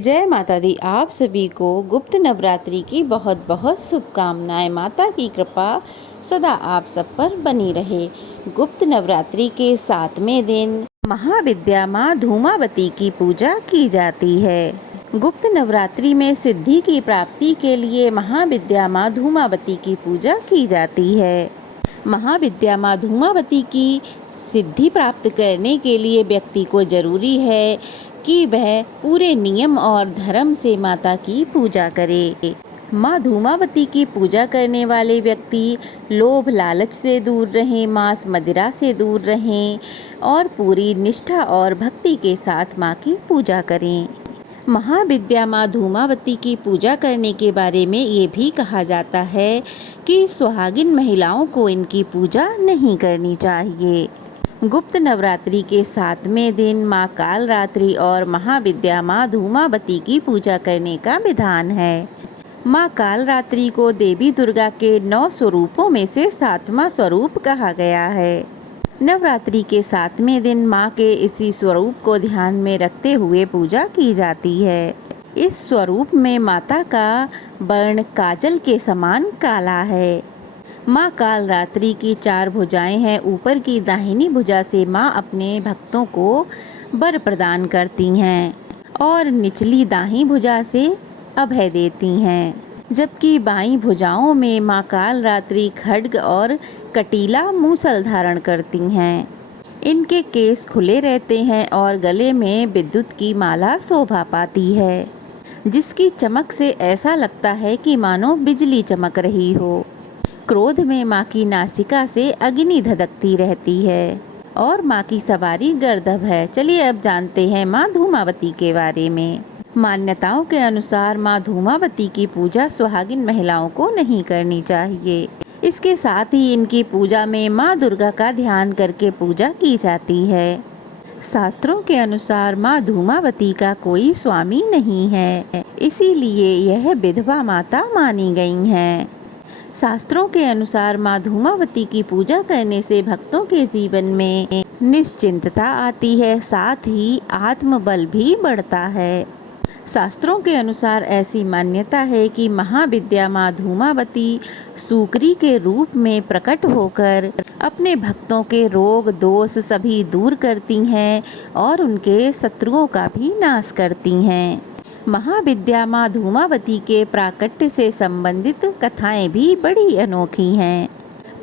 जय माता दी। आप सभी को गुप्त नवरात्रि की बहुत बहुत शुभकामनाएं। माता की कृपा सदा आप सब पर बनी रहे। गुप्त नवरात्रि के 7वें दिन महाविद्या माँ धूमावती की पूजा की जाती है। गुप्त नवरात्रि में सिद्धि की प्राप्ति के लिए महाविद्या माँ धूमावती की पूजा की जाती है। महाविद्या माँ धूमावती की सिद्धि प्राप्त करने के लिए व्यक्ति को जरूरी है कि वह पूरे नियम और धर्म से माता की पूजा करे। माँ धूमावती की पूजा करने वाले व्यक्ति लोभ लालच से दूर रहें, मांस मदिरा से दूर रहें और पूरी निष्ठा और भक्ति के साथ माँ की पूजा करें। महाविद्या माँ धूमावती की पूजा करने के बारे में ये भी कहा जाता है कि सुहागिन महिलाओं को इनकी पूजा नहीं करनी चाहिए। गुप्त नवरात्रि के 7वें दिन माँ कालरात्रि और महाविद्या माँ धूमावती की पूजा करने का विधान है। माँ कालरात्रि को देवी दुर्गा के 9 स्वरूपों में से 7वां स्वरूप कहा गया है। नवरात्रि के 7वें दिन माँ के इसी स्वरूप को ध्यान में रखते हुए पूजा की जाती है। इस स्वरूप में माता का वर्ण काजल के समान काला है। माँ कालरात्रि की 4 भुजाएं हैं। ऊपर की दाहिनी भुजा से माँ अपने भक्तों को वर प्रदान करती हैं और निचली दाहिनी भुजा से अभय देती हैं, जबकि बाईं भुजाओं में माँ कालरात्रि खड्ग और कटीला मूसल धारण करती हैं। इनके केस खुले रहते हैं और गले में विद्युत की माला शोभा पाती है, जिसकी चमक से ऐसा लगता है कि मानो बिजली चमक रही हो। क्रोध में माँ की नासिका से अग्नि धधकती रहती है और माँ की सवारी गर्दभ है। चलिए अब जानते हैं माँ धूमावती के बारे में। मान्यताओं के अनुसार माँ धूमावती की पूजा सुहागिन महिलाओं को नहीं करनी चाहिए। इसके साथ ही इनकी पूजा में माँ दुर्गा का ध्यान करके पूजा की जाती है। शास्त्रों के अनुसार माँ धूमावती का कोई स्वामी नहीं है, इसीलिए यह विधवा माता मानी गई हैं। शास्त्रों के अनुसार माँ धूमावती की पूजा करने से भक्तों के जीवन में निश्चिंतता आती है, साथ ही आत्मबल भी बढ़ता है। शास्त्रों के अनुसार ऐसी मान्यता है कि महाविद्या माँ धूमावती सूकरी के रूप में प्रकट होकर अपने भक्तों के रोग दोष सभी दूर करती हैं और उनके शत्रुओं का भी नाश करती हैं। महाविद्या माँ धूमावती के प्राकट्य से संबंधित कथाएं भी बड़ी अनोखी हैं।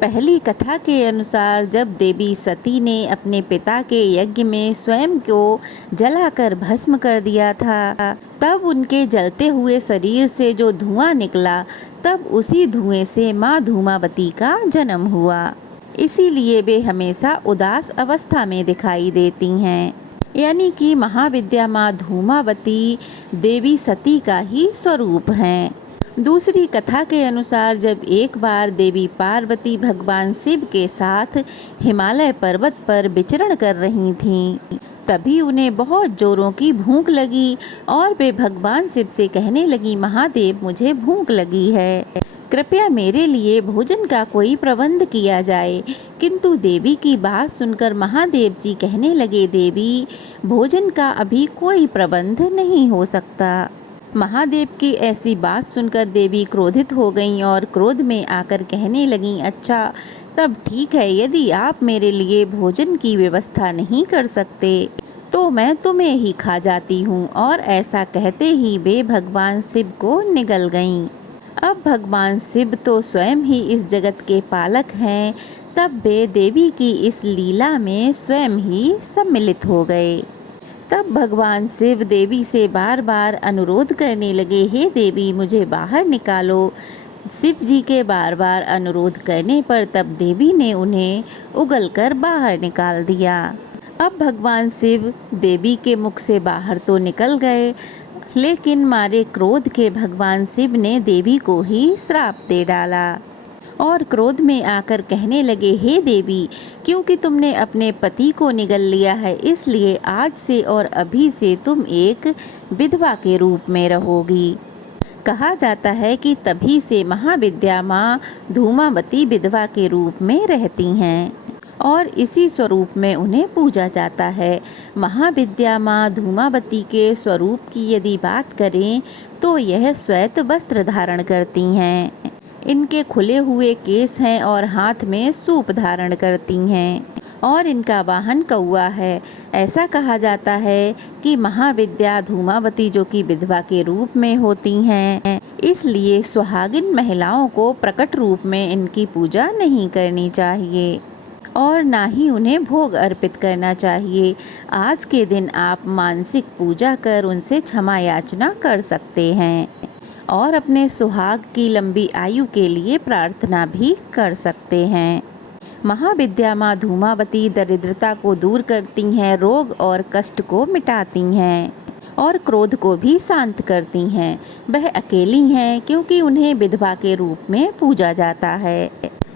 पहली कथा के अनुसार जब देवी सती ने अपने पिता के यज्ञ में स्वयं को जलाकर भस्म कर दिया था, तब उनके जलते हुए शरीर से जो धुआं निकला, तब उसी धुएं से माँ धूमावती का जन्म हुआ। इसीलिए वे हमेशा उदास अवस्था में दिखाई देती हैं। यानी कि महाविद्या माँ धूमावती देवी सती का ही स्वरूप हैं। दूसरी कथा के अनुसार जब एक बार देवी पार्वती भगवान शिव के साथ हिमालय पर्वत पर विचरण कर रही थीं, तभी उन्हें बहुत जोरों की भूख लगी और वे भगवान शिव से कहने लगी, महादेव मुझे भूख लगी है, कृपया मेरे लिए भोजन का कोई प्रबंध किया जाए। किंतु देवी की बात सुनकर महादेव जी कहने लगे, देवी भोजन का अभी कोई प्रबंध नहीं हो सकता। महादेव की ऐसी बात सुनकर देवी क्रोधित हो गईं और क्रोध में आकर कहने लगीं, अच्छा तब ठीक है, यदि आप मेरे लिए भोजन की व्यवस्था नहीं कर सकते तो मैं तुम्हें ही खा जाती हूँ। और ऐसा कहते ही वे भगवान शिव को निगल गईं। अब भगवान शिव तो स्वयं ही इस जगत के पालक हैं, तब वे देवी की इस लीला में स्वयं ही सम्मिलित हो गए। तब भगवान शिव देवी से बार बार अनुरोध करने लगे, हे देवी मुझे बाहर निकालो। शिव जी के बार बार अनुरोध करने पर तब देवी ने उन्हें उगलकर बाहर निकाल दिया। अब भगवान शिव देवी के मुख से बाहर तो निकल गए, लेकिन मारे क्रोध के भगवान शिव ने देवी को ही श्राप दे डाला और क्रोध में आकर कहने लगे, हे देवी क्योंकि तुमने अपने पति को निगल लिया है, इसलिए आज से और अभी से तुम एक विधवा के रूप में रहोगी। कहा जाता है कि तभी से महाविद्या माँ धूमावती विधवा के रूप में रहती हैं और इसी स्वरूप में उन्हें पूजा जाता है। महाविद्या माँ धूमावती के स्वरूप की यदि बात करें तो यह श्वेत वस्त्र धारण करती हैं। इनके खुले हुए केस हैं और हाथ में सूप धारण करती हैं और इनका वाहन कौआ है। ऐसा कहा जाता है कि महाविद्या धूमावती जो कि विधवा के रूप में होती हैं, इसलिए सुहागिन महिलाओं को प्रकट रूप में इनकी पूजा नहीं करनी चाहिए और ना ही उन्हें भोग अर्पित करना चाहिए। आज के दिन आप मानसिक पूजा कर उनसे क्षमा याचना कर सकते हैं और अपने सुहाग की लंबी आयु के लिए प्रार्थना भी कर सकते हैं। महाविद्या माँ धूमावती दरिद्रता को दूर करती हैं, रोग और कष्ट को मिटाती हैं और क्रोध को भी शांत करती हैं। वह अकेली हैं क्योंकि उन्हें विधवा के रूप में पूजा जाता है।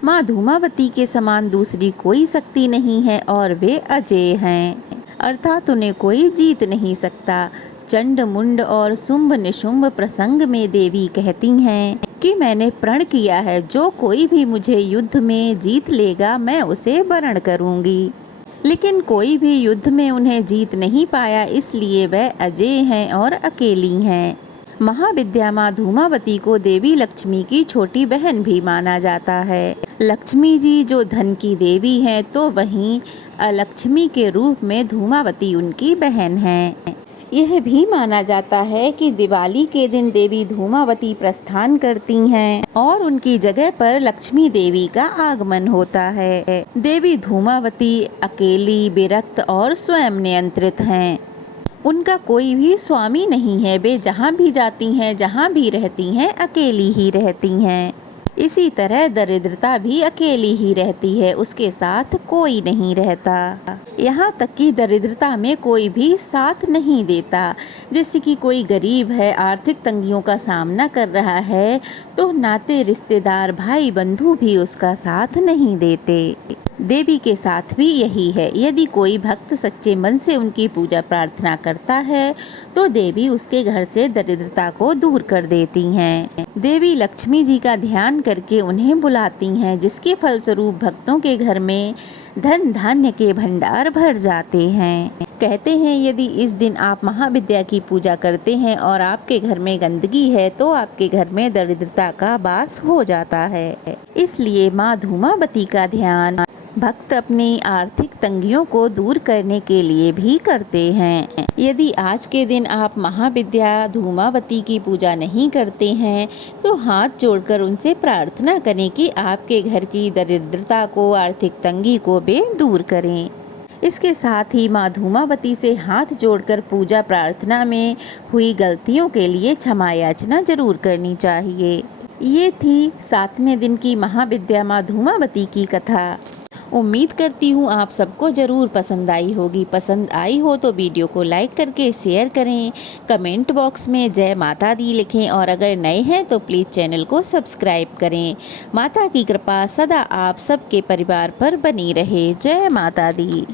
माँ धूमावती के समान दूसरी कोई शक्ति नहीं है और वे अजेय हैं, अर्थात उन्हें कोई जीत नहीं सकता। चंड मुंड और शुंभ निशुंभ प्रसंग में देवी कहती हैं कि मैंने प्रण किया है, जो कोई भी मुझे युद्ध में जीत लेगा मैं उसे वरण करूंगी। लेकिन कोई भी युद्ध में उन्हें जीत नहीं पाया, इसलिए वह अजेय हैं और अकेली हैं। महाविद्या माँ धूमावती को देवी लक्ष्मी की छोटी बहन भी माना जाता है। लक्ष्मी जी जो धन की देवी हैं, तो वहीं अलक्ष्मी के रूप में धूमावती उनकी बहन हैं। यह भी माना जाता है कि दिवाली के दिन देवी धूमावती प्रस्थान करती हैं और उनकी जगह पर लक्ष्मी देवी का आगमन होता है। देवी धूमावती अकेली, विरक्त और स्वयं नियंत्रित हैं। उनका कोई भी स्वामी नहीं है। वे जहाँ भी जाती हैं, जहाँ भी रहती हैं, अकेली ही रहती हैं। इसी तरह दरिद्रता भी अकेली ही रहती है, उसके साथ कोई नहीं रहता। यहाँ तक कि दरिद्रता में कोई भी साथ नहीं देता। जैसे कि कोई गरीब है, आर्थिक तंगियों का सामना कर रहा है, तो नाते रिश्तेदार भाई बंधु भी उसका साथ नहीं देते। देवी के साथ भी यही है। यदि कोई भक्त सच्चे मन से उनकी पूजा प्रार्थना करता है तो देवी उसके घर से दरिद्रता को दूर कर देती हैं। देवी लक्ष्मी जी का ध्यान करके उन्हें बुलाती हैं, जिसके फलस्वरूप भक्तों के घर में धन धान्य के भंडार भर जाते हैं। कहते हैं यदि इस दिन आप महाविद्या की पूजा करते हैं और आपके घर में गंदगी है तो आपके घर में दरिद्रता का वास हो जाता है। इसलिए माँ धूमावती का ध्यान भक्त अपनी आर्थिक तंगियों को दूर करने के लिए भी करते हैं। यदि आज के दिन आप महाविद्या धूमावती की पूजा नहीं करते हैं तो हाथ जोड़कर उनसे प्रार्थना करें कि आपके घर की दरिद्रता को, आर्थिक तंगी को वे दूर करें। इसके साथ ही माँ धूमावती से हाथ जोड़कर पूजा प्रार्थना में हुई गलतियों के लिए क्षमा याचना जरूर करनी चाहिए। ये थी 7वें दिन की महाविद्या माँ धूमावती की कथा। उम्मीद करती हूँ आप सबको ज़रूर पसंद आई होगी। पसंद आई हो तो वीडियो को लाइक करके शेयर करें, कमेंट बॉक्स में जय माता दी लिखें और अगर नए हैं तो प्लीज़ चैनल को सब्सक्राइब करें। माता की कृपा सदा आप सबके परिवार पर बनी रहे। जय माता दी।